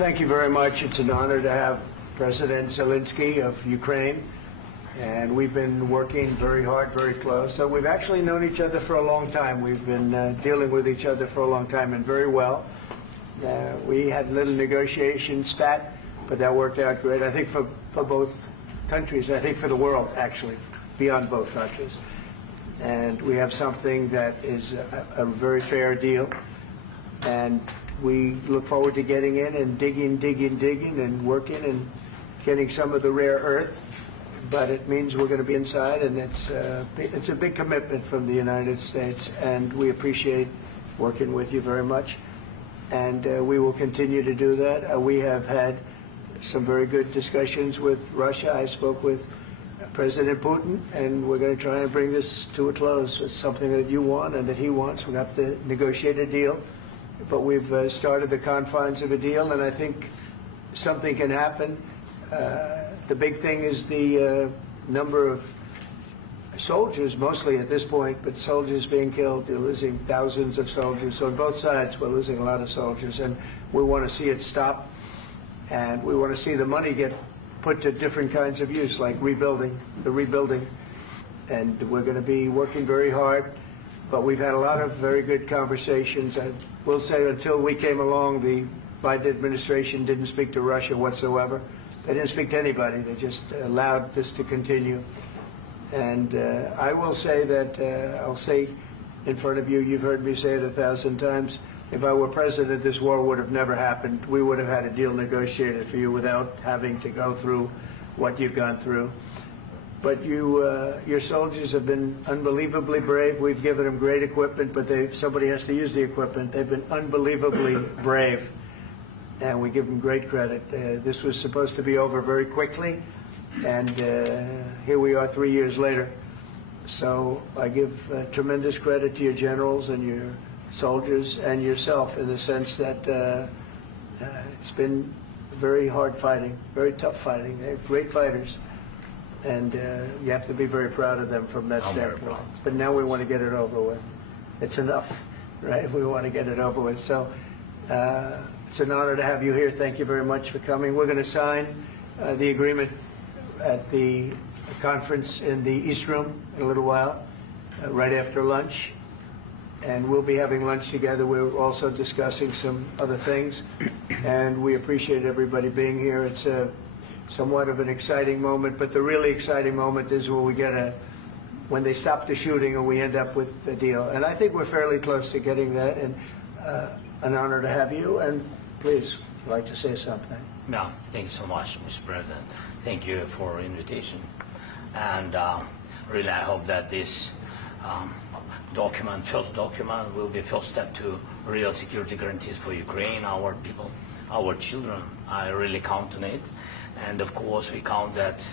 thank you very much. It's an honor to have President Zelenski of Ukraine, and we've been working very hard, very close. So we've actually known each other for a long time. We've been dealing with each other for a long time, and very well. We had a little negotiation spat, but that worked out great. I think for both countries, I think for the world, actually, beyond both countries. And we have something that is a very fair deal. And we look forward to getting in and digging and working and getting some of the rare earth. But it means we're going to be inside, and it's a big commitment from the United States, and we appreciate working with you very much. And we will continue to do that. We have had some very good discussions with Russia. I spoke with President Putin, and we're going to try and bring this to a close. It's something that you want and that he wants. We're going to have to negotiate a deal. But we've started the confines of a deal, and I think something can happen. The big thing is the number of soldiers, mostly at this point, but soldiers being killed. You're losing thousands of soldiers. So on both sides, we're losing a lot of soldiers, and we want to see it stop. And we want to see the money get put to different kinds of use, like rebuilding. And we're going to be working very hard. But we've had a lot of very good conversations. I will say until we came along, the Biden administration didn't speak to Russia whatsoever. They didn't speak to anybody. They just allowed this to continue. And I will say that, I'll say in front of you, you've heard me say it 1,000 times, if I were president, this war would have never happened. We would have had a deal negotiated for you without having to go through what you've gone through. But your soldiers have been unbelievably brave. We've given them great equipment, but somebody has to use the equipment. They've been unbelievably brave, and we give them great credit. This was supposed to be over very quickly, and here we are 3 years later. So I give tremendous credit to your generals and your soldiers and yourself, in the sense that it's been very hard fighting, very tough fighting. They're great fighters. And you have to be very proud of them from that standpoint. But now we want to get it over with. It's enough, right? We want to get it over with. So it's an honor to have you here. Thank you very much for coming. We're going to sign the agreement at the conference in the East Room in a little while, right after lunch. And we'll be having lunch together. We're also discussing some other things. And we appreciate everybody being here. It's somewhat of an exciting moment, but the really exciting moment is when they stop the shooting and we end up with a deal. And I think we're fairly close to getting that, and an honor to have you. And please, I'd like to say something. No, thank you so much, Mr. President. Thank you for the invitation. And really, I hope that this first document, will be a first step to real security guarantees for Ukraine, our people, our children. I really count on it. And of course, we count that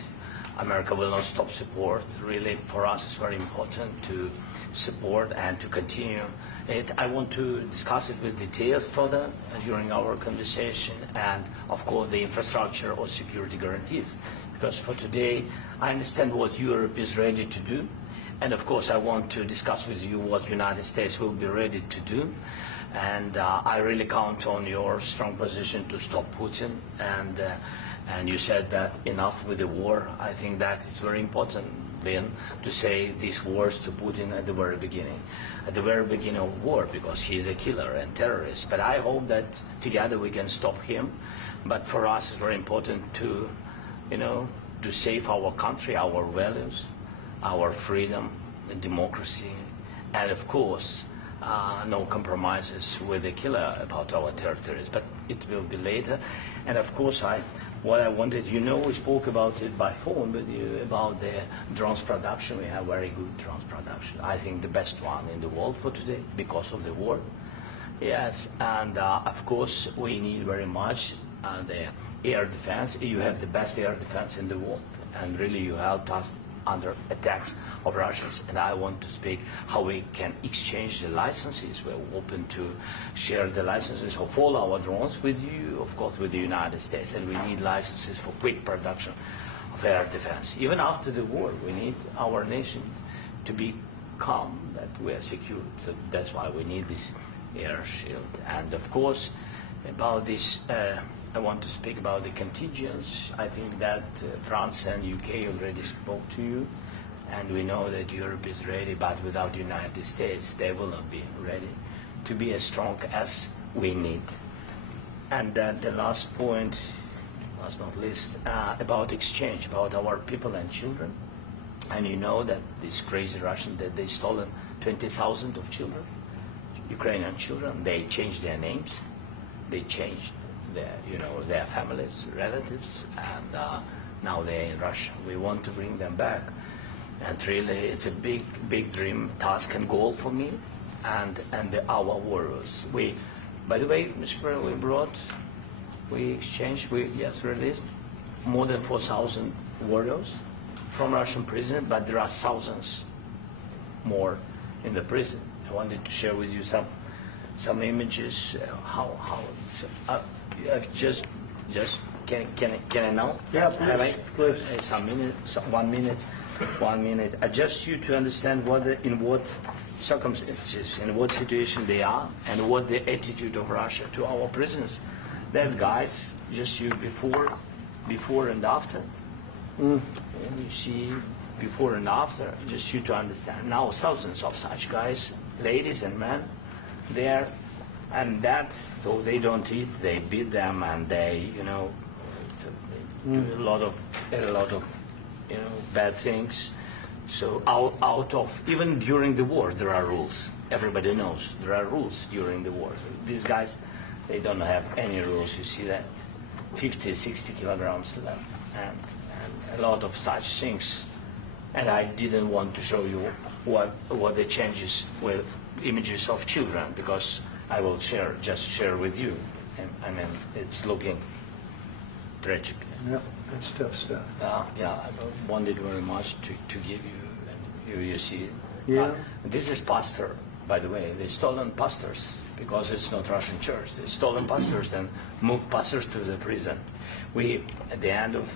America will not stop support. Really, for us, it's very important to support and to continue it. I want to discuss it with details further during our conversation, and of course, the infrastructure or security guarantees. Because for today, I understand what Europe is ready to do. And of course, I want to discuss with you what the United States will be ready to do. And I really count on your strong position to stop Putin. And you said that enough with the war. I think that is very important, Ben, to say these words to Putin at the very beginning of war, because he is a killer and terrorist. But I hope that together we can stop him. But for us, it's very important to, to save our country, our values, our freedom, democracy, and of course, no compromises with the killer about our territories. But it will be later. And of course, what I wanted, we spoke about it by phone with you about the drones production. We have very good drones production. I think the best one in the world for today because of the war. Yes, and of course, we need very much the air defense. You have the best air defense in the world, and really you helped us under attacks of Russians. And I want to speak how we can exchange the licenses. We're open to share the licenses of all our drones with you, of course, with the United States. And we need licenses for quick production of air defense. Even after the war, we need our nation to be calm, that we are secure. So that's why we need this air shield. And of course, About this, I want to speak about the contingents. I think that France and UK already spoke to you, and we know that Europe is ready, but without the United States, they will not be ready to be as strong as we need. And then the last point, last not least, about exchange, about our people and children. And you know that these crazy Russians, that they stolen 20,000 of children, Ukrainian children. They changed their names, they changed their families, relatives, and now they're in Russia. We want to bring them back, and really, it's a big dream, task, and goal for me, and our warriors. By the way, Mr. President, we exchanged, released more than 4,000 warriors from Russian prison, but there are thousands more in the prison. I wanted to share with you some images. How it's. I've just can I now? Yeah, please. Some minutes, 1 minute, 1 minute. Just you to understand in what circumstances, in what situation they are, and what the attitude of Russia to our prisoners. That guys, just you before and after. And you see before and after, just you to understand. Now thousands of such guys, ladies and men, there, and that, so they don't eat, they beat them, and they, they do a lot of bad things. So out of, even during the war, there are rules. Everybody knows there are rules during the war. So these guys, they don't have any rules. You see that 50, 60 kilograms left, and a lot of such things. And I didn't want to show you what the changes with images of children, because I will just share with you. And I mean, it's looking tragic. Yeah, that's tough stuff. Yeah, I wanted very much to give you, and you see it. Yeah. This is pastor, by the way. They stolen pastors, because it's not Russian church. They stolen pastors and moved pastors to the prison. At the end of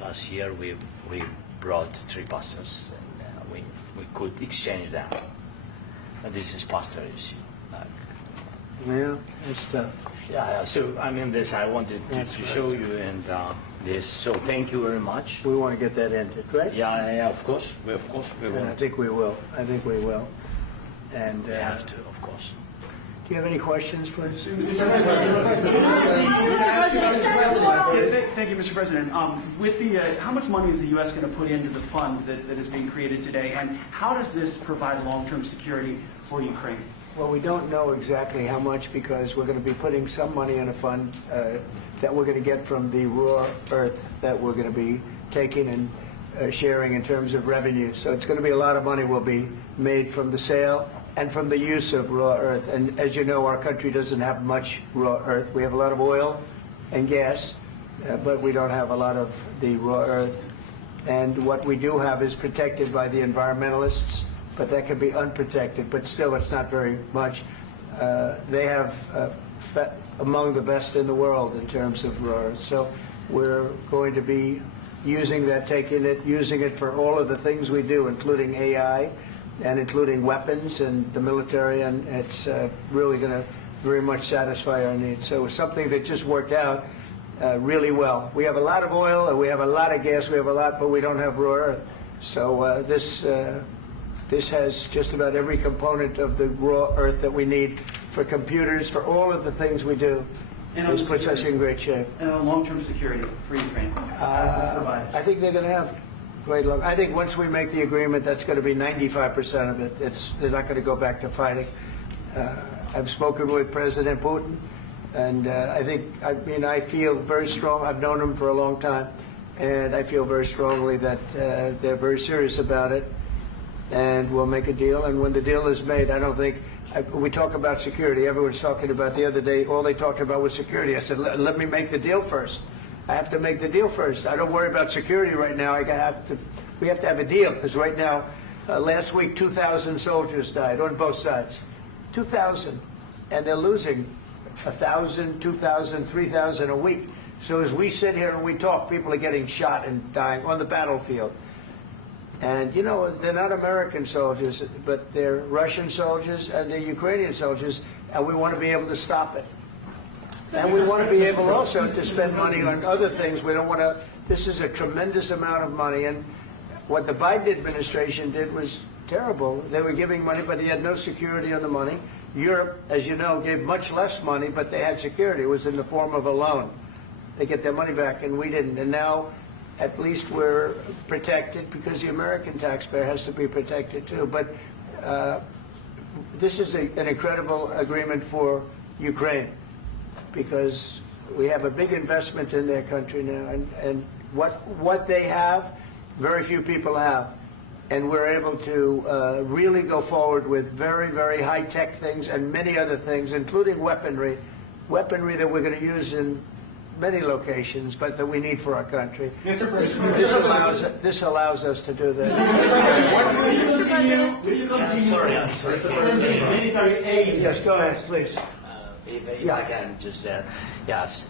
last year, we brought 3 pastors, and we could exchange them. And this is pastor, you see. Yeah, that's tough. Yeah, so I mean, this I wanted to show you, and this. So thank you very much. We want to get that ended, right? Yeah, of course. We And will. I think we will. And We have to, of course. do you have any questions, please? Thank you, Mr. President. With how much money is the U.S. going to put into the fund that is being created today, and how does this provide long-term security for Ukraine? Well, we don't know exactly how much, because we're going to be putting some money in a fund that we're going to get from the raw earth that we're going to be taking and sharing in terms of revenue. So it's going to be a lot of money will be made from the sale and from the use of raw earth. And as you know, our country doesn't have much raw earth. We have a lot of oil and gas, but we don't have a lot of the raw earth. And what we do have is protected by the environmentalists, but that can be unprotected, but still it's not very much. They have among the best in the world in terms of raw earth. So we're going to be using that, using it for all of the things we do, including AI and including weapons and the military, and it's really going to very much satisfy our needs. So it's something that just worked out really well. We have a lot of oil and we have a lot of gas, but we don't have raw earth. So this has just about every component of the raw earth that we need for computers, for all of the things we do. This puts us in great shape. And on long-term security for Ukraine, how does this provide? I think they're going to have great luck. I think once we make the agreement, that's going to be 95% of it. They're not going to go back to fighting. I've spoken with President Putin, and I feel very strong. I've known him for a long time, and I feel very strongly that they're very serious about it, and we'll make a deal. And when the deal is made, I don't think we talk about security. Everyone's talking about the other day. All they talked about was security. I said, let me make the deal first. I have to make the deal first. I don't worry about security right now. We have to have a deal, because right now, last week, 2,000 soldiers died on both sides. 2,000, and they're losing 1,000, 2,000, 3,000 a week. So as we sit here and we talk, people are getting shot and dying on the battlefield. And, they're not American soldiers, but they're Russian soldiers and they're Ukrainian soldiers, and we want to be able to stop it. And we want to be able also to spend money on other things. We don't want to, this is a tremendous amount of money. And what the Biden administration did was terrible. They were giving money, but they had no security on the money. Europe, as you know, gave much less money, but they had security. It was in the form of a loan. They get their money back, and we didn't. And now, at least we're protected because the American taxpayer has to be protected too. But this is an incredible agreement for Ukraine because we have a big investment in their country now, and what they have, very few people have. And we're able to really go forward with very, very high-tech things and many other things, including weaponry that we're going to use in many locations, but that we need for our country. Mr. President, This allows us to do this. will you continue sending military aid? Yes, go ahead, please. If I can just, yes.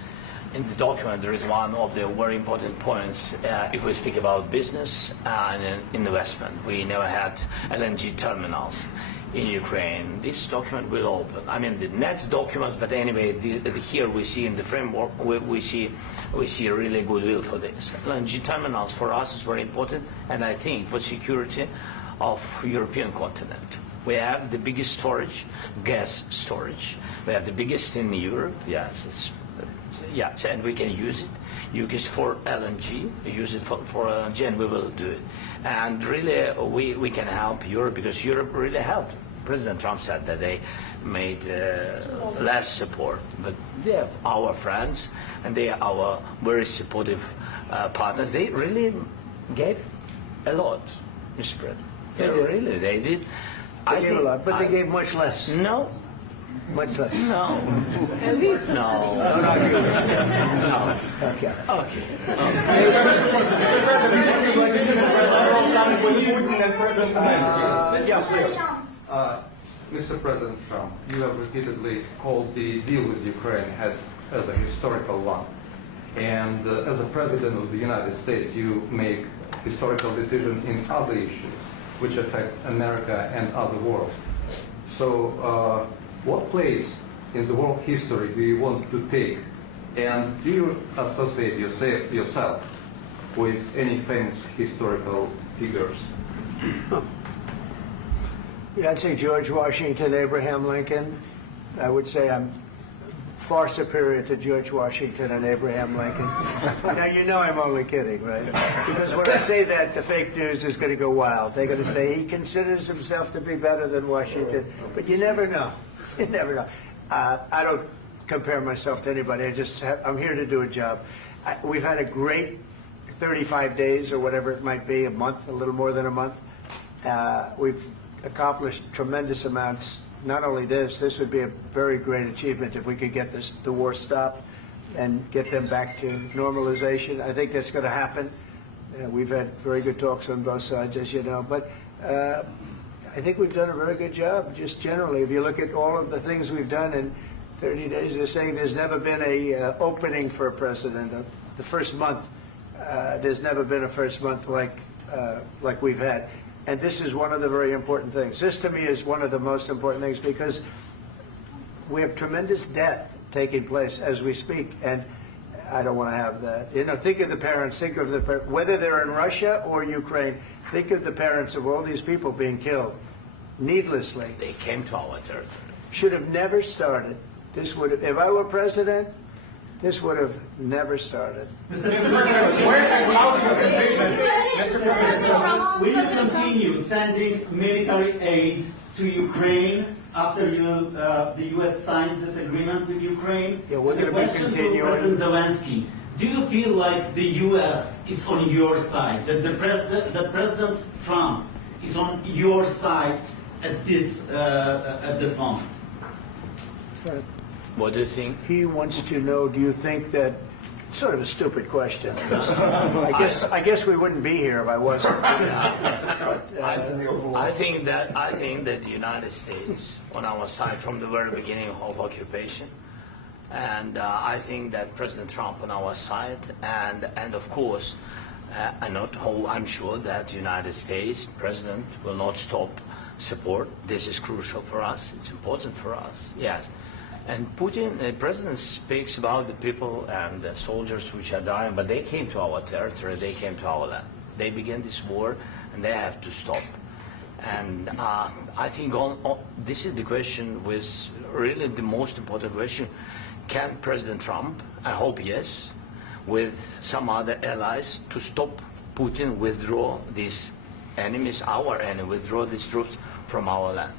In the document, there is one of the very important points. If we speak about business and investment, we never had LNG terminals in Ukraine. This document will open. I mean, the next document, but anyway, here we see in the framework, we see really goodwill for this. LNG terminals for us is very important, and I think for security of European continent. We have the biggest storage, gas storage. We have the biggest in Europe. Yes, yes, and we can use it. Use it for LNG. Use it for LNG, and we will do it. And really, we can help Europe because Europe really helped. President Trump said that they made less support, but they are our friends and they are our very supportive partners. They really gave a lot, Mr. President. They did. They gave a lot, but they gave much less. No. Much less. No. No. No. Okay. Okay. Mr. President Trump, you have repeatedly called the deal with Ukraine as a historical one. And as a President of the United States, you make historical decisions in other issues which affect America and other world. So what place in the world history do you want to take? And do you associate yourself with any famous historical figures? Yeah, I'd say George Washington, Abraham Lincoln. I would say I'm far superior to George Washington and Abraham Lincoln. Now, you know I'm only kidding, right? Because when I say that, the fake news is going to go wild. They're going to say he considers himself to be better than Washington. But you never know. You never know. I don't compare myself to anybody. I'm here to do a job. We've had a great 35 days or whatever it might be, a month, a little more than a month. We've accomplished tremendous amounts. Not only this would be a very great achievement if we could get the war stopped and get them back to normalization. I think that's going to happen. We've had very good talks on both sides, as you know. But I think we've done a very good job, just generally. If you look at all of the things we've done in 30 days, they're saying there's never been a opening for a president. The first month, there's never been a first month like we've had. And this is one of the very important things. This, to me, is one of the most important things because we have tremendous death taking place as we speak, and I don't want to have that. You know, think of the parents, whether they're in Russia or Ukraine, think of the parents of all these people being killed needlessly. They came to our territory. Should have never started. This would have, if I were president, this would have never started. Mr. President, where has allowed your commitment? Mr. President, will you continue sending military aid to Ukraine after the U.S. signs this agreement with Ukraine? Yeah, we're going to be question continuing. to President Zelensky. Do you feel like the U.S. is on your side? That President Trump is on your side at this moment? What do you think? He wants to know, do you think that, sort of a stupid question. I guess we wouldn't be here if I wasn't. I think that the United States on our side from the very beginning of occupation, and I think that President Trump on our side, and of course, I'm sure that the United States President will not stop support. This is crucial for us. It's important for us. Yes. And Putin, the president speaks about the people and the soldiers which are dying, but they came to our territory, they came to our land. They began this war, and they have to stop. And I think this is the question, with really the most important question. Can President Trump, I hope yes, with some other allies, to stop Putin, withdraw these enemies, our enemy, withdraw these troops from our land?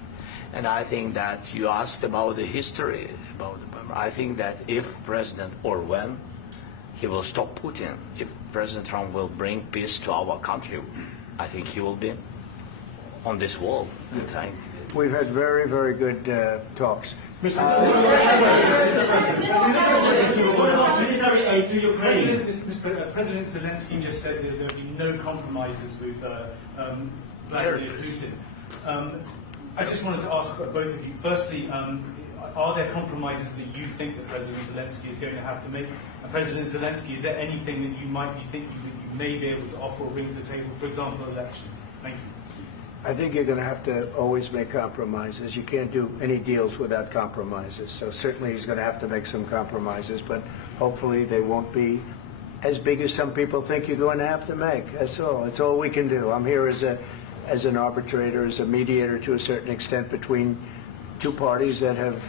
And I think that you asked about the history, I think that if President, or when, he will stop Putin, if President Trump will bring peace to our country, I think he will be on this wall in time. We've had very, very good talks. What about military aid to Ukraine? President Zelensky just said that there will be no compromises with Vladimir Putin. I just wanted to ask both of you. Firstly, are there compromises that you think that President Zelensky is going to have to make? And President Zelensky, is there anything that you might be thinking that you may be able to offer or bring to the table, for example, elections? Thank you. I think you're going to have to always make compromises. You can't do any deals without compromises. So certainly he's going to have to make some compromises, but hopefully they won't be as big as some people think you're going to have to make. That's all. That's all we can do. I'm here as an arbitrator, as a mediator to a certain extent between two parties that have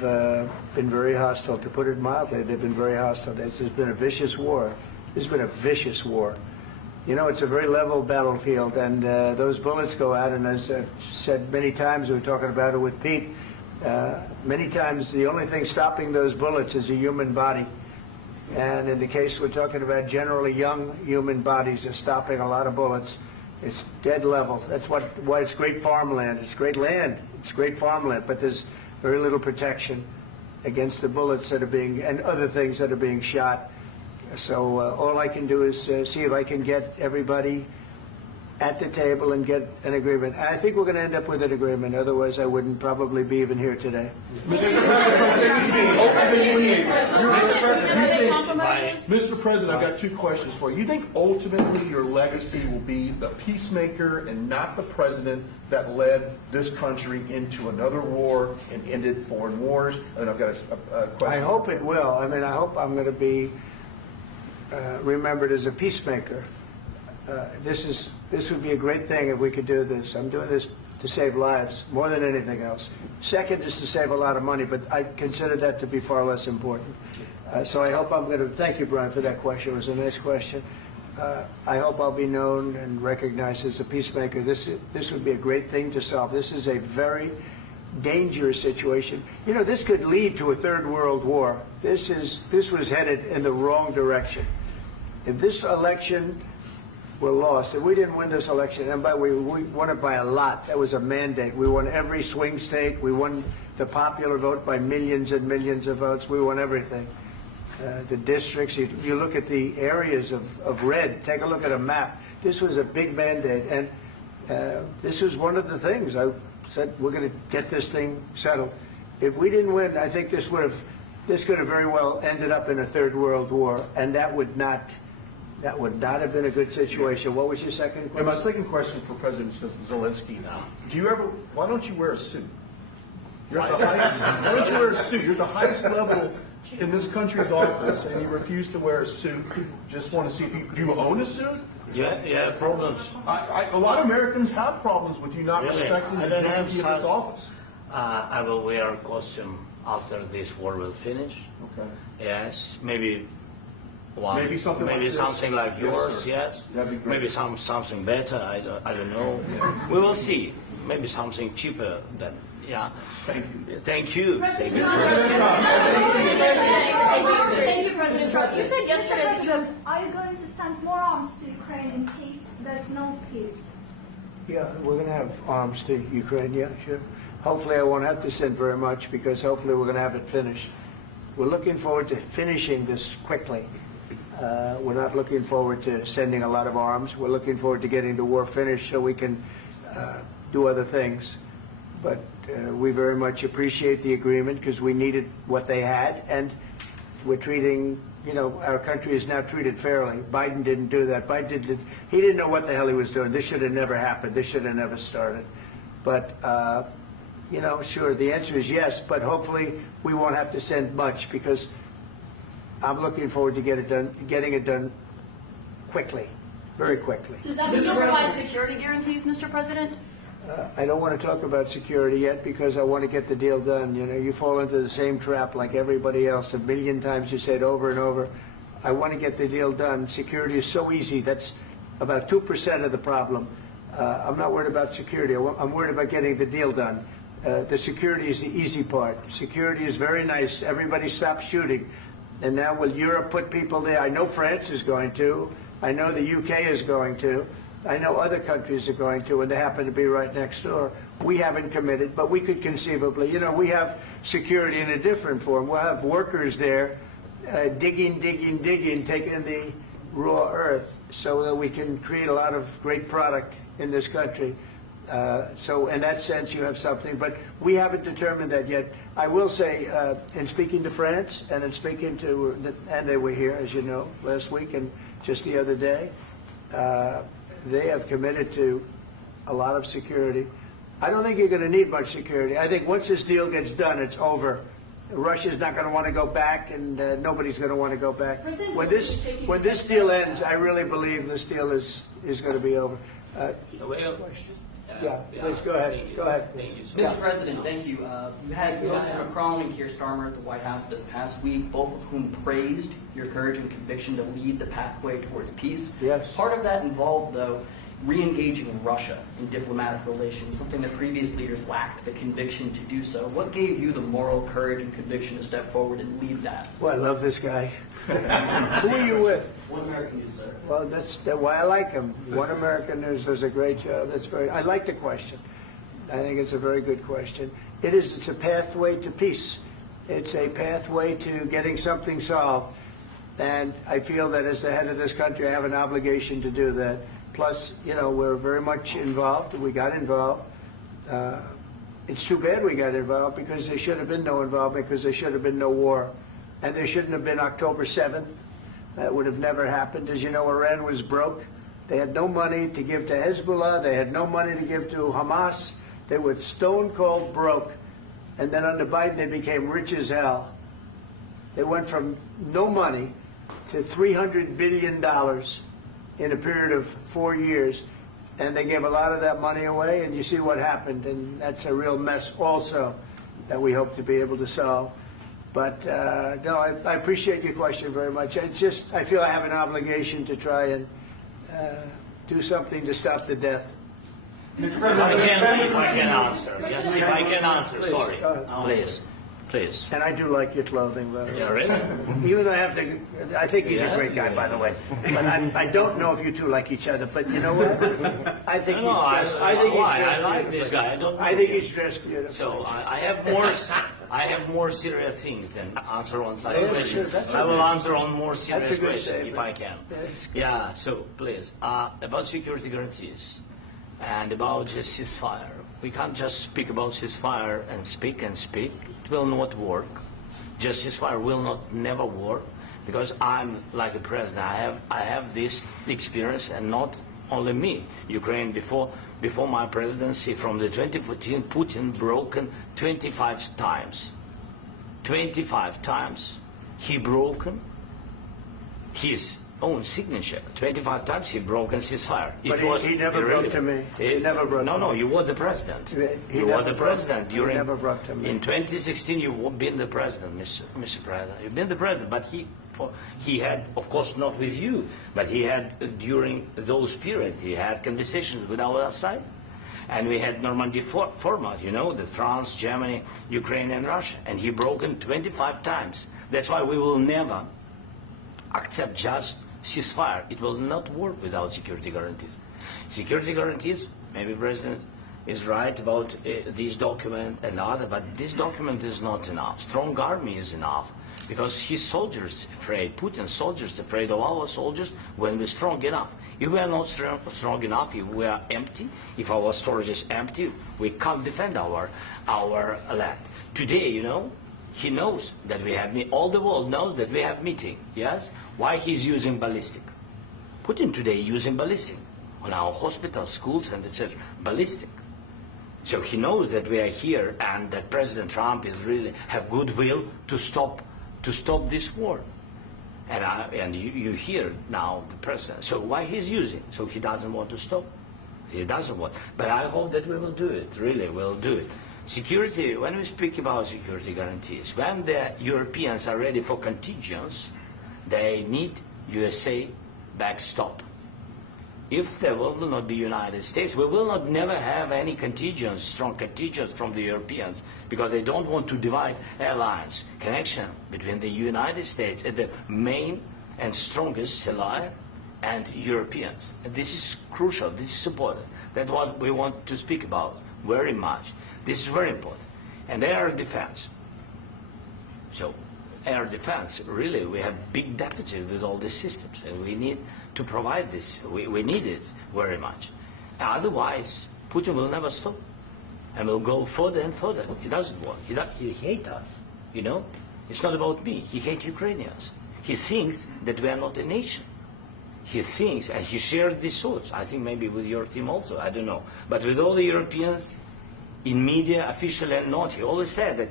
been very hostile. To put it mildly, they've been very hostile. There's been a vicious war. There's been a vicious war. You know, it's a very level battlefield, and those bullets go out, and as I've said many times, we were talking about it with Pete, many times the only thing stopping those bullets is a human body. And in the case we're talking about, generally young human bodies are stopping a lot of bullets. It's dead level. That's why it's great farmland. It's great land. It's great farmland, but there's very little protection against the bullets that are being, and other things that are being shot. So all I can do is see if I can get everybody at the table and get an agreement. And I think we're going to end up with an agreement. Otherwise, I wouldn't probably be even here today. Mr. President, I've got two questions for you. You think ultimately your legacy will be the peacemaker and not the president that led this country into another war and ended foreign wars? And I've got a question. I hope it will. I mean, I hope I'm going to be remembered as a peacemaker. This would be a great thing if we could do this. I'm doing this to save lives more than anything else. Second is to save a lot of money, but I consider that to be far less important. So I hope I'm going to, thank you, Brian, for that question. It was a nice question. I hope I'll be known and recognized as a peacemaker. This would be a great thing to solve. This is a very dangerous situation. You know, this could lead to a third world war. This was headed in the wrong direction. If this election were lost, if we didn't win this election, and we won it by a lot, that was a mandate. We won every swing state. We won the popular vote by millions and millions of votes. We won everything. The districts, you look at the areas of red, take a look at a map. This was a big mandate, and this was one of the things. I said, we're going to get this thing settled. If we didn't win, I think this could have very well ended up in a third world war, and that would not have been a good situation. What was your second question? And my second question for President Zelensky. Why don't you wear a suit? You're at the highest, why don't you wear a suit? You're at the highest level in this country's office, and you refuse to wear a suit. Just want to see if do you own a suit? Yeah, problems. A lot of Americans have problems with you not Really? respecting the dignity of this office. I will wear a costume after this war will finish. Okay. Yes, maybe one. Maybe something like this. Something like Yes, yours. sir. Yes. That'd be great. Maybe something better. I don't know. We will see. Maybe something cheaper than. Yeah. Thank you. Thank you. President Trump. Thank you, President Trump. You said yesterday that you have. Are you going to send more arms to Ukraine in case there's no peace? Yeah, we're going to have arms to Ukraine, yeah, sure. Hopefully I won't have to send very much, because hopefully we're going to have it finished. We're looking forward to finishing this quickly. We're not looking forward to sending a lot of arms. We're looking forward to getting the war finished so we can do other things. But we very much appreciate the agreement, because we needed what they had, and we're treating, you know, our country is now treated fairly. Biden didn't do that. He didn't know what the hell he was doing. This should have never happened. This should have never started. But you know, sure, the answer is yes, but hopefully we won't have to send much because I'm looking forward to getting it done quickly, very quickly. Does that mean you'll provide security guarantees, Mr. President? I don't want to talk about security yet because I want to get the deal done. You know, you fall into the same trap like everybody else. A million times you say it over and over. I want to get the deal done. Security is so easy. That's about 2% of the problem. I'm not worried about security. I'm worried about getting the deal done. The security is the easy part. Security is very nice. Everybody stopped shooting. And now will Europe put people there? I know France is going to. I know the UK is going to. I know other countries are going to, and they happen to be right next door. We haven't committed, but we could conceivably. You know, we have security in a different form. We'll have workers there digging, taking the raw earth so that we can create a lot of great product in this country. So in that sense, you have something, but we haven't determined that yet. I will say, in speaking to France and in speaking to, and they were here, as you know, last week and just the other day, they have committed to a lot of security. I don't think you're going to need much security. I think once this deal gets done, it's over. Russia's not going to want to go back, and nobody's going to want to go back. When this deal ends, I really believe this deal is going to be over. Yeah, please go ahead. Go ahead. Thank you so Mr. President, thank you. You had Mr. Macron and Keir Starmer at the White House this past week, both of whom praised your courage and conviction to lead the pathway towards peace. Yes. Part of that involved, though, re-engaging Russia in diplomatic relations, something that previous leaders lacked the conviction to do so. What gave you the moral courage and conviction to step forward and lead that? Well, I love this guy. Who are you with? One American News, sir. Well, that's why I like him. One American News does a great job. I like the question. I think it's a very good question. It's a pathway to peace. It's a pathway to getting something solved. And I feel that as the head of this country, I have an obligation to do that. Plus, you know, we're very much involved. We got involved. It's too bad we got involved because there should have been no involvement because there should have been no war. And there shouldn't have been October 7th. That would have never happened. As you know, Iran was broke. They had no money to give to Hezbollah. They had no money to give to Hamas. They were stone cold broke. And then under Biden, they became rich as hell. They went from no money to $300 billion in a period of 4 years. And they gave a lot of that money away, and you see what happened. And that's a real mess also that we hope to be able to solve. But no, I appreciate your question very much. I feel I have an obligation to try and do something to stop the death. If I can answer. Yes, if I can answer. Please, sorry. go ahead. Please. And I do like your clothing, by the way. Yeah, really? Even though I think he's a great guy, by the way. But I don't know if you two like each other. But you know what? I think he's dressed. I like this guy. I don't know. I think he's dressed beautiful. So I have more serious things than answer on such Yeah, questions. sure, that's I will okay. answer on more serious That's a good questions statement. if I can. That's good. Yeah. So please, about security guarantees and about just ceasefire. We can't just speak about ceasefire and speak. It will not work. Just ceasefire will never work because I'm like a president. I have this experience, and not only me. Ukraine before my presidency, from the 2014, Putin broken 25 times. 25 times he broken his own signature. 25 times he broken ceasefire. But he never broke to me. He never broke to me. No, you were the president. He You were never the broke- president he during. never broke to me. In 2016, you've been the president, Mr. President. You've been the president, but he had, of course, not with you, but he had during those periods. He had conversations with our side, and we had Normandy format. You know, the France, Germany, Ukraine, and Russia, and he broken 25 times. That's why we will never accept just ceasefire. It will not work without security guarantees. Security guarantees, maybe President is right about this document and other, but this document is not enough. Strong army is enough because his soldiers afraid, Putin's soldiers afraid of our soldiers when we're strong enough. If we are not strong enough, if we are empty, if our storage is empty, we can't defend our land. Today, you know, he knows that we have, all the world knows that we have meeting, yes? Why he's using ballistic? Putin today using ballistic on our hospitals, schools, and etc. Ballistic. So he knows that we are here and that President Trump is really have goodwill to stop this war. And you hear now the president. So why he's using? So he doesn't want to stop. He doesn't want. But I hope that we will do it. Really, we'll do it. Security. When we speak about security guarantees, when the Europeans are ready for contingents, they need USA backstop. If there will not be United States, we will not never have any contingents, strong contingents from the Europeans, because they don't want to divide alliance connection between the United States and the main and strongest ally and Europeans. And this is crucial. This is important. That's what we want to speak about very much. This is very important. And air defense. So air defense, really, we have big deficit with all these systems, and we need to provide this. We need it very much. Otherwise, Putin will never stop, and will go further and further. He doesn't want. He hates us, you know. It's not about me. He hates Ukrainians. He thinks that we are not a nation. He thinks, and he shared these thoughts, I think maybe with your team also, I don't know. But with all the Europeans, in media, officially and not, he always said that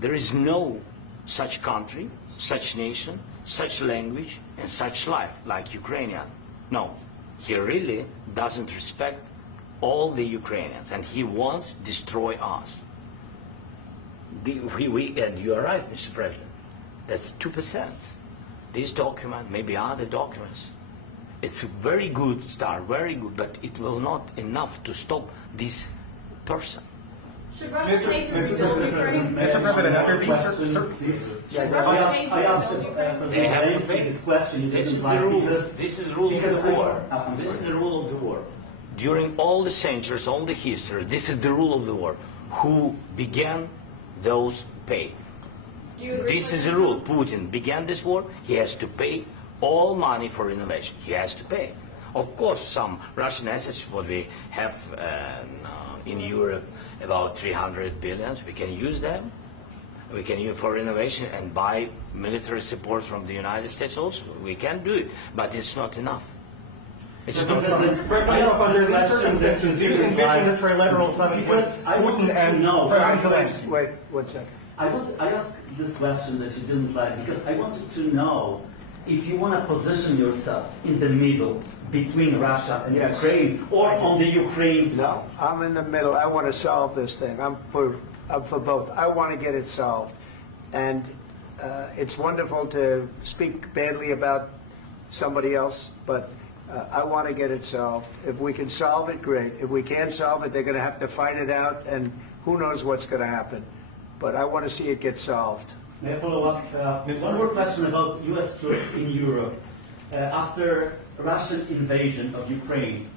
there is no such country, such nation, such language, and such life like Ukrainian. No, he really doesn't respect all the Ukrainians, and he wants to destroy us. And you are right, Mr. President, that's 2%. This document, maybe other documents, it's a very good start, very good, but it will not enough to stop this person. Should Russia pay to rebuild Ukraine? Mr. President, under these Should Russia pay to rebuild Ukraine? They have to pay. this question. This is the rule. This is the rule of the war. This is the rule of the war. During all the centuries, all the history, this is the rule of the war. Who began, those pay. Do you agree This with is the that? rule. Putin began this war. He has to pay all money for innovation. He has to pay. Of course, some Russian assets, what we have in Europe, about 300 billion, we can use them. We can use for innovation and buy military support from the United States also. We can do it, but it's not enough. It's not enough. Do you envision a trilateral summit with Putin and President Zelensky? Wait, 1 second. I asked this question that you didn't like because I wanted to know if you want to position yourself in the middle between Russia and Yes. Ukraine or on the Ukraine's No, I'm in the middle. I want to solve this thing. I'm for both. I want to get it solved. And it's wonderful to speak badly about somebody else, but I want to get it solved. If we can solve it, great. If we can't solve it, they're going to have to fight it out, and who knows what's going to happen. But I want to see it get solved. May I follow up? One more question about U.S. troops in Europe. After Russian invasion of Ukraine,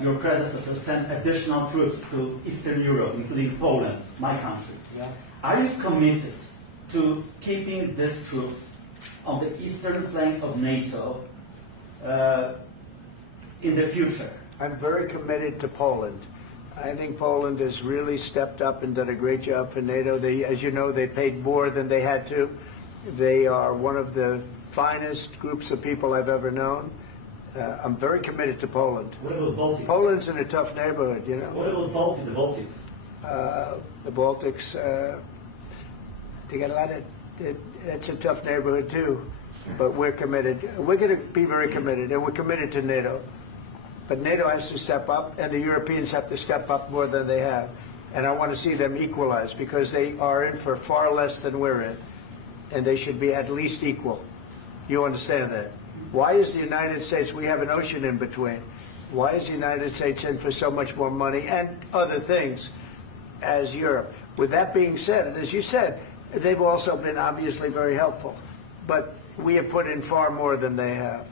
your predecessor sent additional troops to Eastern Europe, including Poland, my country. Yeah. Are you committed to keeping these troops on the eastern flank of NATO in the future? I'm very committed to Poland. I think Poland has really stepped up and done a great job for NATO. They, as you know, they paid more than they had to. They are one of the finest groups of people I've ever known. I'm very committed to Poland. What about Baltics? Poland's in a tough neighborhood, you know. What about the Baltics? The Baltics, they got a lot of, it's a tough neighborhood too. But we're committed. We're going to be very committed, and we're committed to NATO. But NATO has to step up, and the Europeans have to step up more than they have. And I want to see them equalize, because they are in for far less than we're in. And they should be at least equal. You understand that? Why is the United States, we have an ocean in between. Why is the United States in for so much more money and other things as Europe? With that being said, and as you said, they've also been obviously very helpful. But we have put in far more than they have.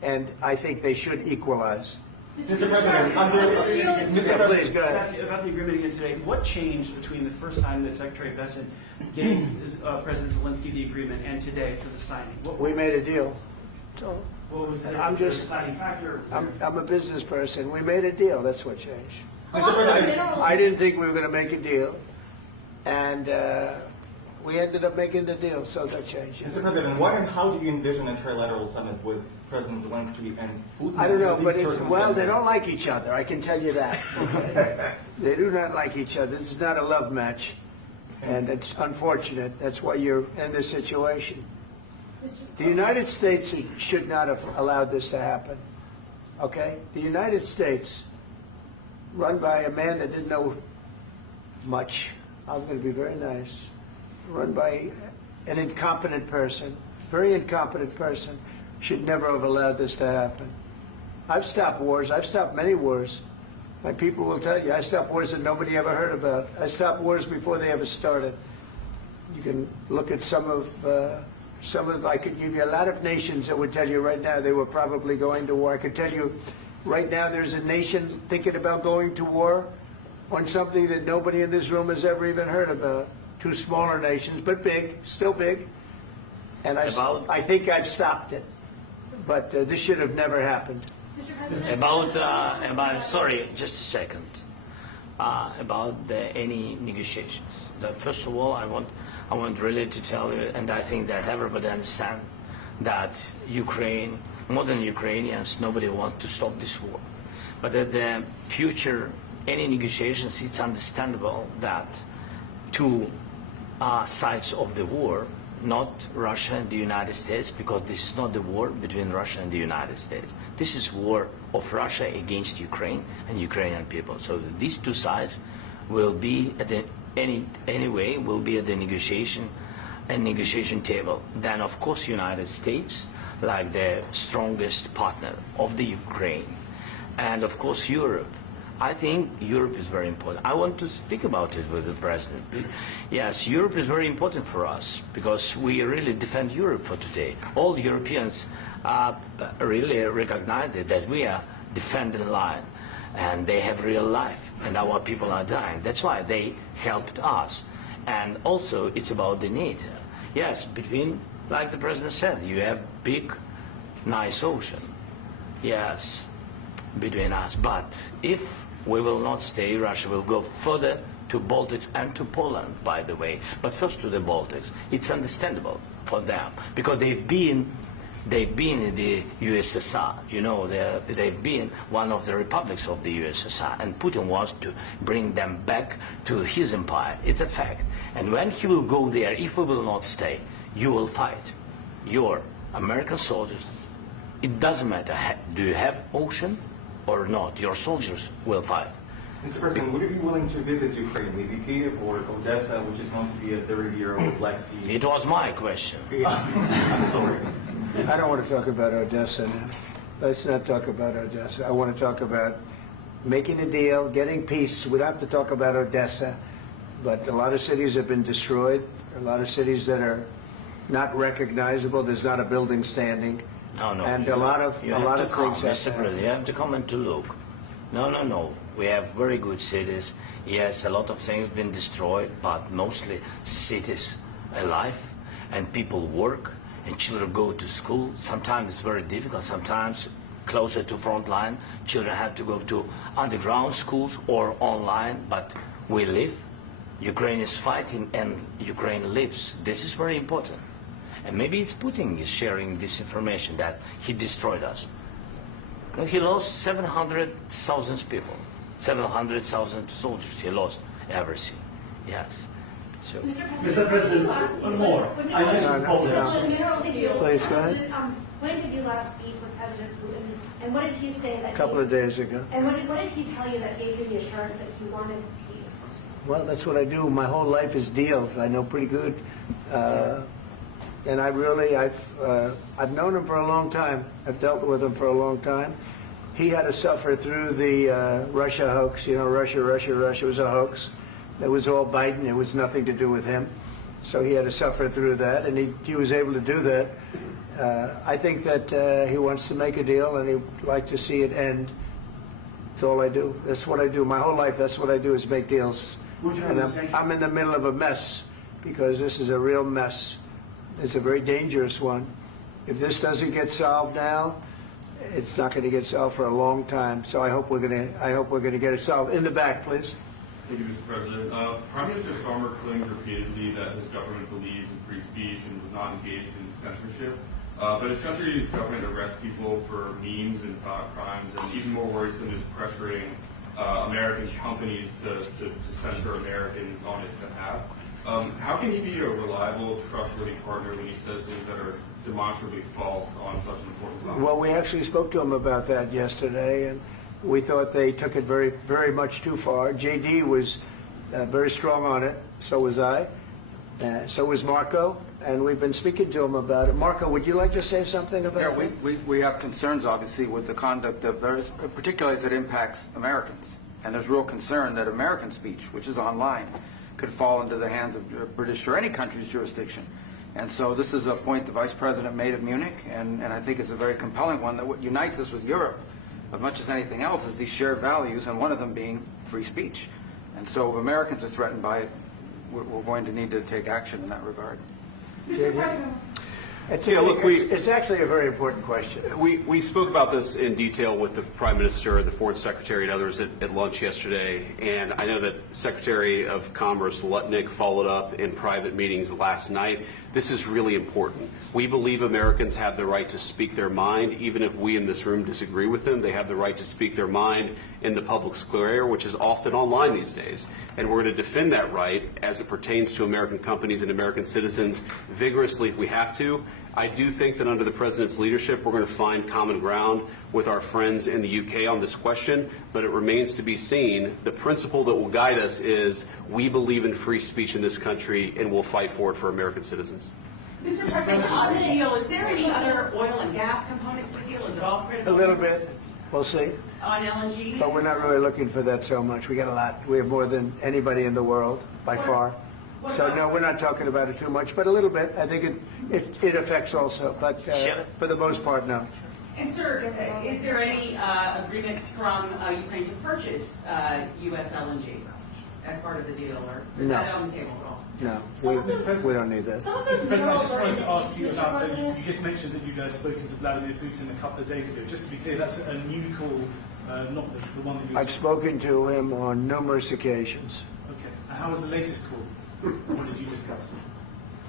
And I think they should equalize. Mr. President, Please, go ahead. about the agreement again today, what changed between the first time that Secretary Bessent gave President Zelensky the agreement and today for the signing? We made a deal. What was the I'm just- deciding factor? I'm a business person. We made a deal. That's what changed. Along with minerals. I didn't think we were going to make a deal, and we ended up making the deal, so that changed. Mr. President, what and how do you envision a trilateral summit with President Zelensky and Putin. I don't know, under but these well, they circumstances? don't like each other. I can tell you that. They do not like each other. This is not a love match, and it's unfortunate. That's why you're in this situation. The United States should not have allowed this to happen. Okay? The United States, run by a man that didn't know much. I'm going to be very nice. Run by an incompetent person, very incompetent person, should never have allowed this to happen. I've stopped wars. I've stopped many wars. My people will tell you, I stopped wars that nobody ever heard about. I stopped wars before they ever started. You can look at some of, I could give you a lot of nations that would tell you right now they were probably going to war. I could tell you right now there's a nation thinking about going to war on something that nobody in this room has ever even heard about. Two smaller nations, but big, still big. And I think I've stopped it. But this should have never happened. Mr. President. About sorry, just a second. About any negotiations. First of all, I want really to tell you, and I think that everybody understands that Ukraine, more than Ukrainians, nobody wants to stop this war. But at the future, any negotiations, it's understandable that two sides of the war, not Russia and the United States, because this is not the war between Russia and the United States. This is war of Russia against Ukraine and Ukrainian people. So these two sides will be at the anyway will be at the negotiation table. Then of course United States, like the strongest partner of the Ukraine, and of course Europe. I think Europe is very important. I want to speak about it with the President. Yes, Europe is very important for us because we really defend Europe for today. All Europeans really recognize that we are defending line and they have real life and our people are dying. That's why they helped us. And also it's about the NATO. Yes, between, like the President said, you have big, nice ocean. Yes, between us. But if we will not stay, Russia will go further to Baltics and to Poland, by the way. But first to the Baltics. It's understandable for them because they've been in the USSR. You know, they've been one of the republics of the USSR, and Putin wants to bring them back to his empire. It's a fact. And when he will go there, if we will not stay, you will fight. Your American soldiers. It doesn't matter. Do you have ocean or not? Your soldiers will fight. Mr. President, would you be willing to visit Ukraine, maybe Kiev or Odessa, which is known to be a 30-year-old Black Sea? It was my question. I'm sorry. I don't want to talk about Odessa now. Let's not talk about Odessa. I want to talk about making a deal, getting peace. We don't have to talk about Odessa, but a lot of cities have been destroyed. A lot of cities that are not recognizable. There's not a building standing. No. And a lot of things. Mr. President, you have to come and to look. No. We have very good cities. Yes, a lot of things have been destroyed, but mostly cities alive, and people work, and children go to school. Sometimes it's very difficult. Sometimes closer to front line, children have to go to underground schools or online. But we live. Ukraine is fighting, and Ukraine lives. This is very important. And maybe it's Putin is sharing this information that he destroyed us. No, he lost 700,000 people, 700,000 soldiers. He lost everything. Yes. So. Mr. President, one more. I mentioned Poland. Please, go ahead. When did you last speak with President Putin, and what did he say that? A couple of days ago. And what did he tell you that gave you the assurance that he wanted peace? Well, that's what I do. My whole life is deals. I know pretty good. And I've known him for a long time. I've dealt with him for a long time. He had to suffer through the Russia hoax. You know, Russia was a hoax. It was all Biden. It was nothing to do with him. So he had to suffer through that, and he was able to do that. I think that he wants to make a deal, and he'd like to see it end. That's all I do. That's what I do. My whole life, that's what I do is make deals. And I'm in the middle of a mess because this is a real mess. It's a very dangerous one. If this doesn't get solved now, it's not going to get solved for a long time. So I hope we're going to get it solved. In the back, please. Thank you, Mr. President. Prime Minister Starmer claims repeatedly that his government believes in free speech and was not engaged in censorship. But his country's government arrests people for memes and thought crimes, and even more worrisome is pressuring American companies to censor Americans on his behalf. How can he be a reliable, trustworthy partner when he says things that are demonstrably false on such an important topic? Well, we actually spoke to him about that yesterday, and we thought they took it very, very much too far. JD was very strong on it. So was I. So was Marco. And we've been speaking to him about it. Marco, would you like to say something about that? We have concerns, obviously, with the conduct of various, particularly as it impacts Americans. And there's real concern that American speech, which is online, could fall into the hands of British or any country's jurisdiction. And so this is a point the Vice President made at Munich, and I think it's a very compelling one, that what unites us with Europe, as much as anything else, is these shared values, and one of them being free speech. And so if Americans are threatened by it, we're going to need to take action in that regard. Mr. President. It's actually a very important question. We spoke about this in detail with the Prime Minister, the Foreign Secretary, and others at lunch yesterday. And I know that Secretary of Commerce Lutnick followed up in private meetings last night. This is really important. We believe Americans have the right to speak their mind, even if we in this room disagree with them. They have the right to speak their mind in the public square, which is often online these days. And we're going to defend that right as it pertains to American companies and American citizens vigorously if we have to. I do think that under the President's leadership, we're going to find common ground with our friends in the UK on this question, but it remains to be seen. The principle that will guide us is we believe in free speech in this country, and we'll fight for it for American citizens. Mr. President, on the deal, is there any other oil and gas component to the deal? Is it all critical? A little bit. We'll see. On LNG? But we're not really looking for that so much. We got a lot. We have more than anybody in the world, by far. So no, we're not talking about it too much, but a little bit. I think it affects also, but for the most part, no. And sir, is there any agreement from Ukraine to purchase U.S. LNG as part of the deal, or is that on the table at all? No, we don't need that. Mr. President, I just wanted to ask you about, you just mentioned that you'd spoken to Vladimir Putin a couple of days ago. Just to be clear, that's a new call, not the one that you... I've spoken to him on numerous occasions. Okay. And how was the latest call? What did you discuss?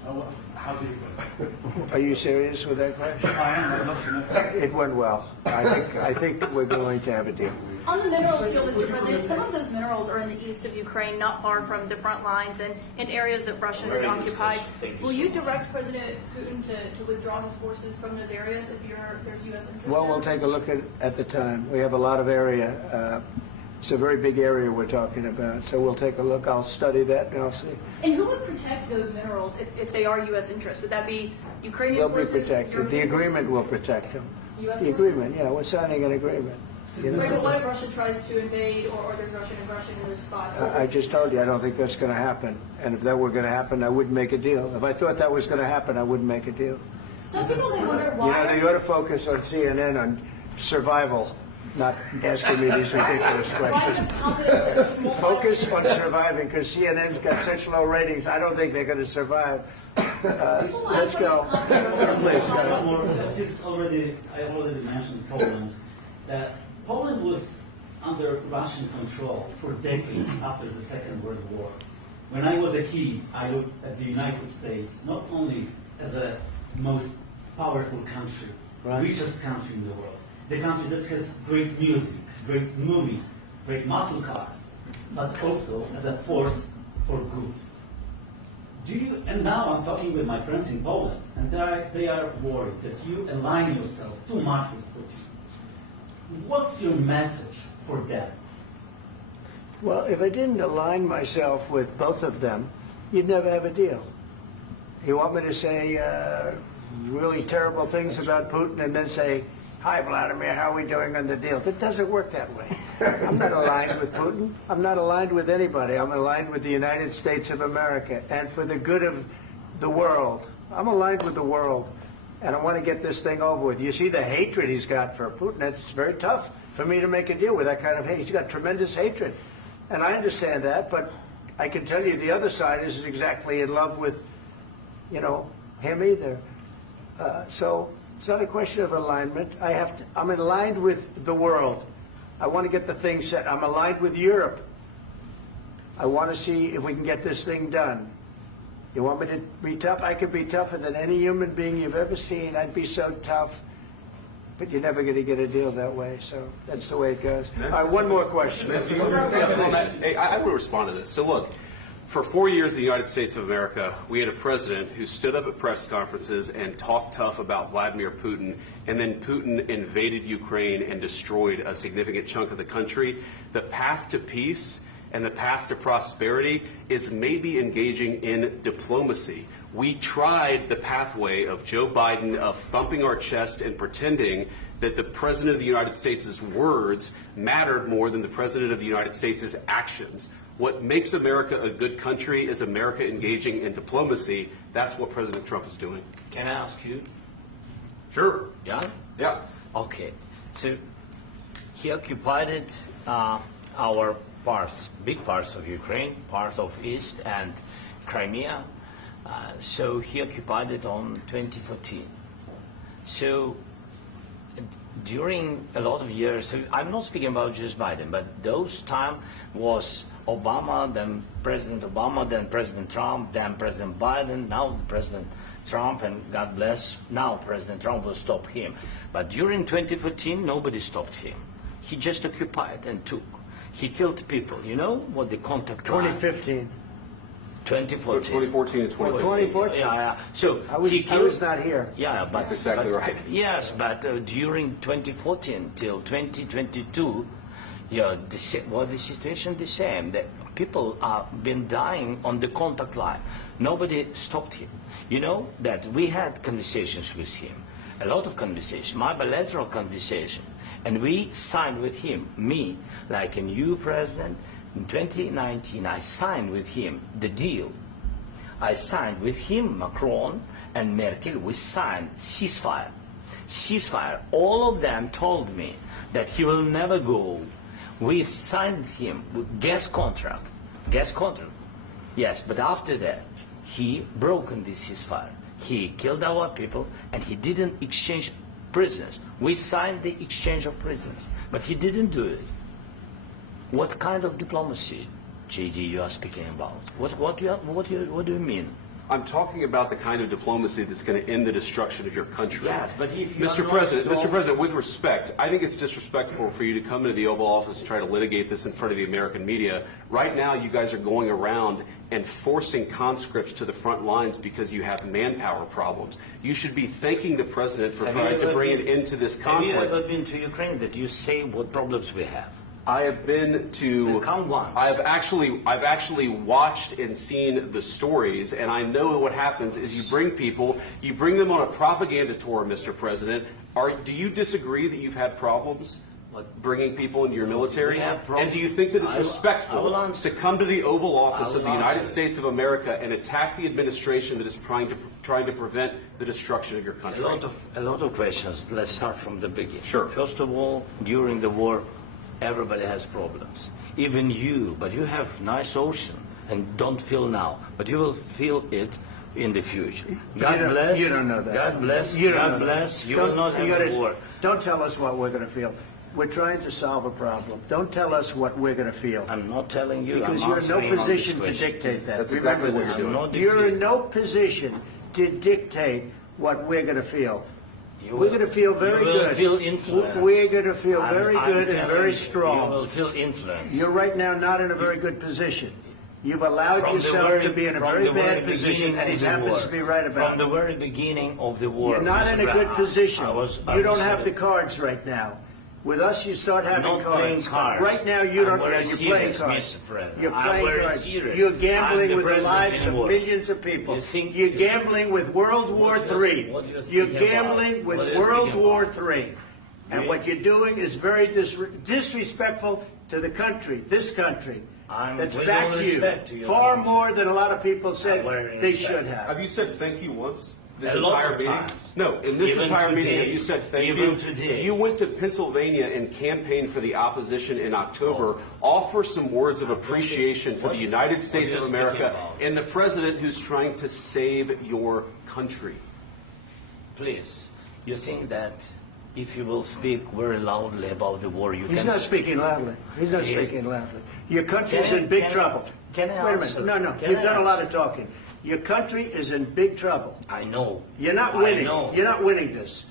How did it go? Are you serious with that question? I am. I'd love to know. It went well. I think we're going to have a deal. On the minerals deal, Mr. President, some of those minerals are in the east of Ukraine, not far from the front lines and in areas that Russia has occupied. Will you direct President Putin to withdraw his forces from those areas if there's U.S. interest? Well, we'll take a look at the time. We have a lot of area. It's a very big area we're talking about, so we'll take a look. I'll study that, and I'll see. And who would protect those minerals if they are U.S. interests? Would that be Ukrainian They'll forces? be protected. The agreement will protect them. U.S. The agreement, yeah, we're signing an agreement. Right, but what if Russia tries to invade, or there's Russian aggression in those spots? I just told you I don't think that's going to happen. And if that were going to happen, I wouldn't make a deal. If I thought that was going to happen, I wouldn't make a deal. Some people may wonder why. They ought to focus on CNN on survival, not asking me these ridiculous questions. Focus on surviving, because CNN's got such low ratings. I don't think they're going to survive. Let's go. Please, go. I already mentioned Poland. Poland was under Russian control for decades after the Second World War. When I was a kid, I looked at the United States not only as a most powerful country, richest country in the world, the country that has great music, great movies, great muscle cars, but also as a force for good. And now I'm talking with my friends in Poland, and they are worried that you align yourself too much with Putin. What's your message for them? Well, if I didn't align myself with both of them, you'd never have a deal. You want me to say really terrible things about Putin and then say, "Hi, Vladimir, how are we doing on the deal?" That doesn't work that way. I'm not aligned with Putin. I'm not aligned with anybody. I'm aligned with the United States of America. And for the good of the world, I'm aligned with the world. And I want to get this thing over with. You see the hatred he's got for Putin. It's very tough for me to make a deal with that kind of hate. He's got tremendous hatred. And I understand that, but I can tell you the other side isn't exactly in love with, him either. So it's not a question of alignment. I'm aligned with the world. I want to get the thing set. I'm aligned with Europe. I want to see if we can get this thing done. You want me to be tough? I could be tougher than any human being you've ever seen. I'd be so tough. But you're never going to get a deal that way, so that's the way it goes. All right, one more question. Hey, I will respond to this. So look, for 4 years in the United States of America, we had a president who stood up at press conferences and talked tough about Vladimir Putin, and then Putin invaded Ukraine and destroyed a significant chunk of the country. The path to peace and the path to prosperity is maybe engaging in diplomacy. We tried the pathway of Joe Biden of thumping our chest and pretending that the President of the United States' words mattered more than the President of the United States' actions. What makes America a good country is America engaging in diplomacy. That's what President Trump is doing. Can I ask you? Sure. Yeah? Yeah. Okay. So he occupied our parts, big parts of Ukraine, part of East and Crimea. So he occupied it on 2014. So during a lot of years, so I'm not speaking about just Biden, but those time was Obama, then President Obama, then President Trump, then President Biden, now President Trump, and God bless, now President Trump will stop him. But during 2014, nobody stopped him. He just occupied and took. He killed people. You know what the contact line? 2015. 2014 and 2015. 2014. Yeah. So I was not here. Yeah, but that's exactly right. Yes, but during 2014 till 2022, yeah, the situation the same. The people have been dying on the contact line. Nobody stopped him. You know that we had conversations with him, a lot of conversations, my bilateral conversation, and we signed with him, me, like a new president. In 2019, I signed with him the deal. I signed with him, Macron and Merkel, we signed ceasefire. Ceasefire. All of them told me that he will never go. We signed him with gas contract. Gas contract. Yes, but after that, he broken this ceasefire. He killed our people and he didn't exchange prisoners. We signed the exchange of prisoners, but he didn't do it. What kind of diplomacy, JD, you are speaking about? What do you mean? I'm talking about the kind of diplomacy that's going to end the destruction of your country. Yes, but if you Mr. President, with respect, I think it's disrespectful for you to come into the Oval Office and try to litigate this in front of the American media. Right now, you guys are going around and forcing conscripts to the front lines because you have manpower problems. You should be thanking the President for trying to bring an end to this conflict. Have you ever been to Ukraine that you say what problems we have? I have been to. Count once. I've actually watched and seen the stories, and I know what happens is you bring them on a propaganda tour, Mr. President. Do you disagree that you've had problems bringing people into your military? And do you think that it's respectful to come to the Oval Office of the United States of America and attack the administration that is trying to prevent the destruction of your country? A lot of questions. Let's start from the beginning. Sure. First of all, during the war, everybody has problems. Even you, but you have nice ocean and don't feel now, but you will feel it in the future. God bless. You don't know that. God bless. You God bless. You will not have war. Don't tell us what we're going to feel. We're trying to solve a problem. Don't tell us what we're going to feel. I'm not telling you. Because I'm you're in no answering on position this to question. dictate that. That's Remember exactly what this. you're doing. You're in no position to dictate what we're going to feel. You We're will- going to feel very you will good. Feel influenced. We're going to feel very I'm good and telling very you, strong. You will feel influenced. You're right now not in a very good position. You've allowed From the yourself very- to be in a from very the very bad position, beginning and he of the happens war. to be right about From the it. very beginning of the war. You're not Mr. in a good Brown, position. I You don't was have the cards right now. With us, you start having not playing cards. cards. Right now, you I'm don't. very You're playing serious, cards. Mr. President. You're I'm playing very cards. serious. You're I'm gambling the with the president lives of anymore. millions of people. You think- You're gambling with World War What do you- III. what do you You're think about? gambling with What do you World think War about? III. And what you're doing is very disrespectful to the country, this country, that's with back all to you. respect to your Far country. more than a lot of people say Very they respect. should have. Have you said thank you once? This A lot entire of meeting? times. No, in this Even entire meeting, today. have you said thank Even you? today. You went to Pennsylvania and campaigned for the opposition in October. Offer some words of appreciation for the United States are of you America speaking about? and the president who's trying to save your country. Please, you think that if you will speak very loudly about the war, you He's can... not speaking loudly. He's not Yeah. speaking loudly. Your country's Can I- in big can I- trouble. can I Wait a answer? minute. No, Can you've I done a lot answer? of talking. Your country is in big trouble. I know. You're not winning. I know. You're not winning this.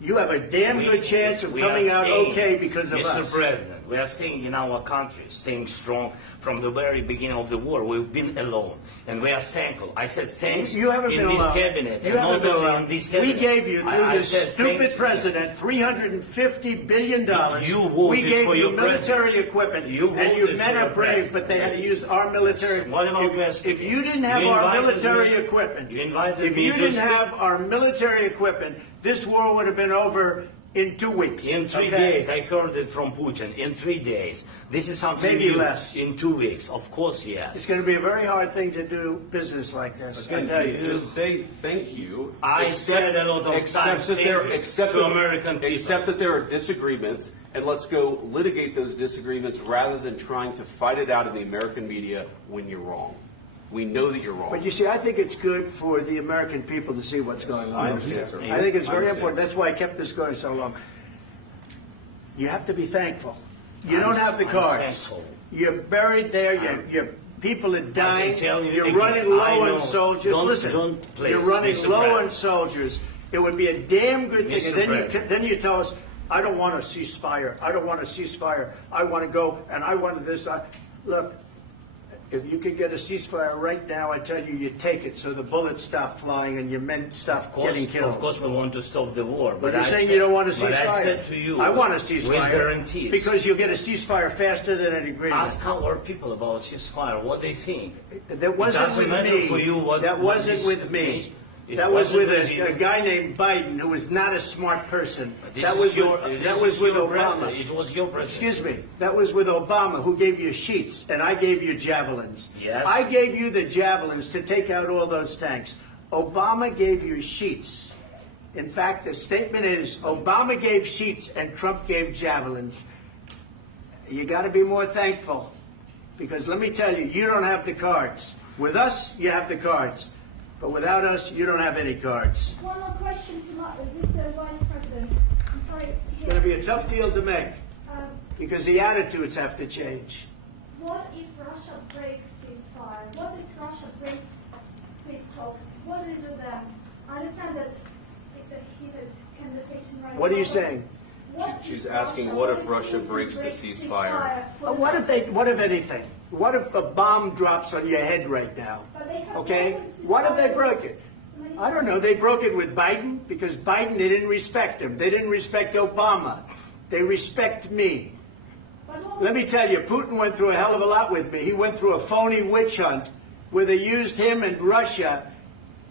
You have a damn good chance of coming out okay because of us. Mr. President, we are staying in our country, staying strong from the very beginning of the war. We've been alone, and we are thankful. I said thanks you haven't in been this alone. cabinet. You haven't been alone. In this cabinet. We gave you, through I this said stupid president, $350 billion. You voted we gave for you your military president. equipment, You and you voted men for are your brave, president. but they had to use our military. What about West? If you didn't have You our invited military me. equipment, You invited if me you to didn't speak. have our military equipment, this war would have been over in 2 weeks. In 3 days, I heard it from Putin. In 3 days, this is something Maybe new. less. In 2 weeks, of course, yes. It's going to be a very hard thing to do business like this. I Again, tell you. just say thank you. I said a lot of times that there, thank you except to that- American people. Except that there are disagreements, and let's go litigate those disagreements rather than trying to fight it out in the American media when you're wrong. We know that you're wrong. But you see, I think it's good for the American people to see what's going on. I understand, sir. I think it's I very understand. important. That's why I kept this going so long. You have to be thankful. You I'm- don't have the I'm cards. thankful. You're buried there. Your people are dying. tell you You're again, running I low know. on soldiers. Don't- Listen, don't please, you're running Mr. low on President. soldiers. It would be a damn good thing. Mr. And then President. then you tell us, I don't want a ceasefire. I don't want a ceasefire. I want to go and I want this. Look, if you could get a ceasefire right now, I tell you, you take it so the bullets stop flying and your men stop getting killed. Of course, we want to stop the war. But you're I saying said- you don't want a But ceasefire. I said to you, I want a with ceasefire. guarantees. Because you'll get a ceasefire faster than an agreement. Ask our people about ceasefire, what they think. That wasn't It doesn't with matter me. for you what, that what wasn't is- with me. It That was wasn't with you. a guy named Biden, who was not a smart person. This That is was your, with, this that was is with your Obama. president. It was your president. Excuse me. That was with Obama, who gave you sheets, and I gave you javelins. Yes. I gave you the javelins to take out all those tanks. Obama gave you sheets. In fact, the statement is Obama gave sheets and Trump gave javelins. You got to be more thankful, because let me tell you, you don't have the cards. With us, you have the cards. But without us, you don't have any cards. One more question to Mr. Vice President. I'm sorry. It's going to be a tough deal to make, Um, because the attitudes have to change. What if Russia breaks ceasefire? What if Russia breaks peace talks? What do you do then? I understand that it's a heated conversation right now. What are you but saying? what She's if asking, what if Russia breaks the ceasefire? What if anything? What if a bomb drops on your head right now? But they have Okay? broken ceasefire. What if they broke it? I don't know. They broke it with Biden because Biden, they didn't respect him. They didn't respect Obama. They respect me. Let me tell you, Putin went through a hell of a lot with me. He went through a phony witch hunt where they used him and Russia.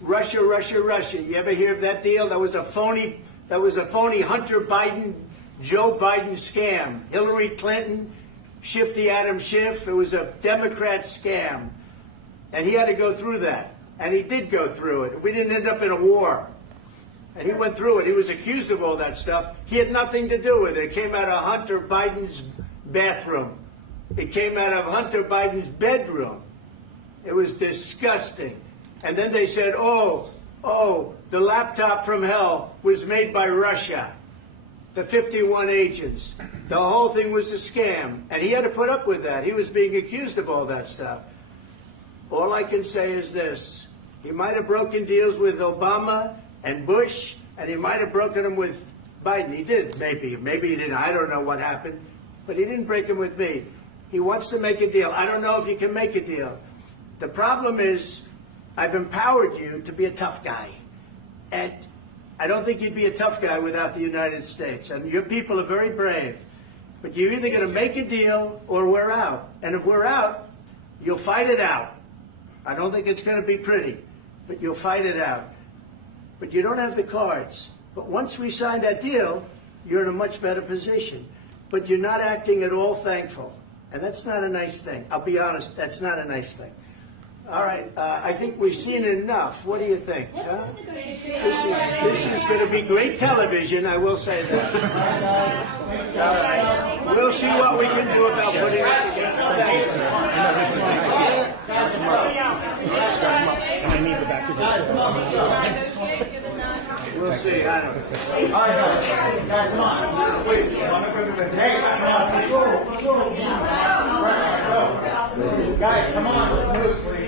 Russia. You ever hear of that deal? That was a phony Hunter Biden, Joe Biden scam. Hillary Clinton, Shifty Adam Schiff. It was a Democrat scam. And he had to go through that. And he did go through it. We didn't end up in a war. And he went through it. He was accused of all that stuff. He had nothing to do with it. It came out of Hunter Biden's bathroom. It came out of Hunter Biden's bedroom. It was disgusting. And then they said, oh, the laptop from hell was made by Russia. The 51 agents. The whole thing was a scam. And he had to put up with that. He was being accused of all that stuff. All I can say is this. He might have broken deals with Obama and Bush, and he might have broken them with Biden. He did, maybe. Maybe he didn't. I don't know what happened. But he didn't break them with me. He wants to make a deal. I don't know if you can make a deal. The problem is, I've empowered you to be a tough guy. And I don't think you'd be a tough guy without the United States. And your people are very brave. But you're either going to make a deal or we're out. And if we're out, you'll fight it out. I don't think it's going to be pretty, but you'll fight it out. But you don't have the cards. But once we sign that deal, you're in a much better position. But you're not acting at all thankful. And that's not a nice thing. I'll be honest, that's not a nice thing. All right, I think we've seen enough. What do you think? Huh? This is going to be great television, I will say that. All right. We'll see what we can do about putting it together. Thanks. And I need the back of the We'll see. I don't know. All right, guys, come on. Wait, hey, guys, come on. Let's move, please.